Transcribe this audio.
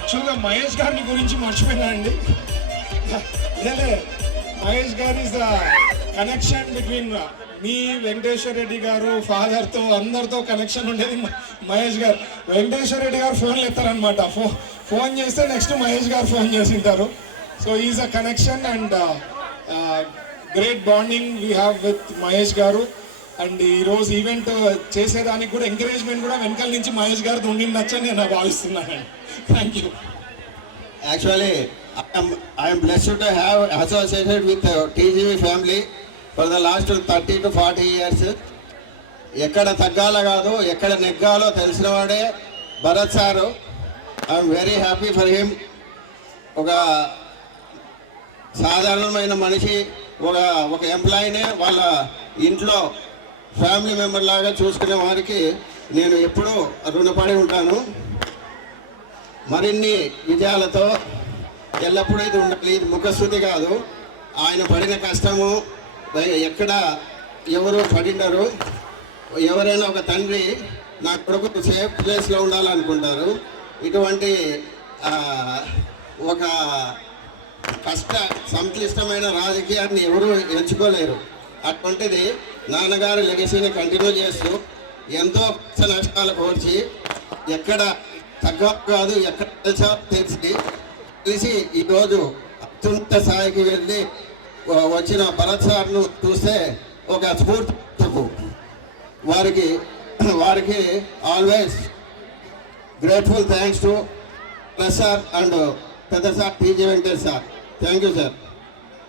యాక్చువల్గా మహేష్ గారిని గురించి మర్చిపోయినా అండి. మహేష్ గారు is the connection between me Venkateswara Reddy గారు ఫాదర్తో అందరితో కనెక్షన్ ఉండేది మహేష్ గారు. వెంకటేశ్వర రెడ్డి గారు ఫోన్లు ఎత్తారనమాట. ఫోన్ చేస్తే నెక్స్ట్ మహేష్ గారు ఫోన్ చేసింటారు. So is a connection and great bonding we have with Mahesh garu. And ఈరోజు ఈవెంట్ చేసేదానికి కూడా ఎంకరేజ్మెంట్ కూడా వెనకాల నుంచి మహేష్ గారితో ఉండిండొచ్చని నేను భావిస్తున్నాను. Thank you. Actually, I am blessed to have associated with TGV family for the last 30 to 40 years. ఎక్కడ తగ్గాలో కాదు, ఎక్కడ నెగ్గాలో తెలిసిన వాడే Bharat sir. I'm very happy for him. ఒక సాధారణమైన మనిషి, ఒక ఎంప్లాయీనే వాళ్ళ ఇంట్లో ఫ్యామిలీ మెంబర్ లాగా చూసుకునే వారికి నేను ఎప్పుడూ రుణపడి ఉంటాను. మరిన్ని విజయాలతో ఎల్లప్పుడూ ఇది ఉండాలి. ఇది ముఖస్థుతి కాదు. ఆయన పడిన కష్టము ఎక్కడ ఎవరు పడిండరు. ఎవరైనా ఒక తండ్రి నా కొడుకు సేఫ్ ప్లేస్లో ఉండాలనుకుంటారు. ఇటువంటి ఒక సంక్లిష్టమైన రాజకీయాన్ని ఎవరు ఎంచుకోలేరు. అటువంటిది నాన్నగారి లెగసీని కంటిన్యూ చేస్తూ ఎంతో కష్ట నష్టాలు కోర్చి ఎక్కడ తగ్గ కాదు, ఎక్కడ తెలిసి ఈరోజు అత్యున్నత స్థాయికి వెళ్ళి వచ్చిన భరత్ సార్ను చూస్తే ఒక స్ఫూర్తి. వారికి always grateful thanks to plus sir and పెద్ద sir TG Venkatesh sir. Thank you sir.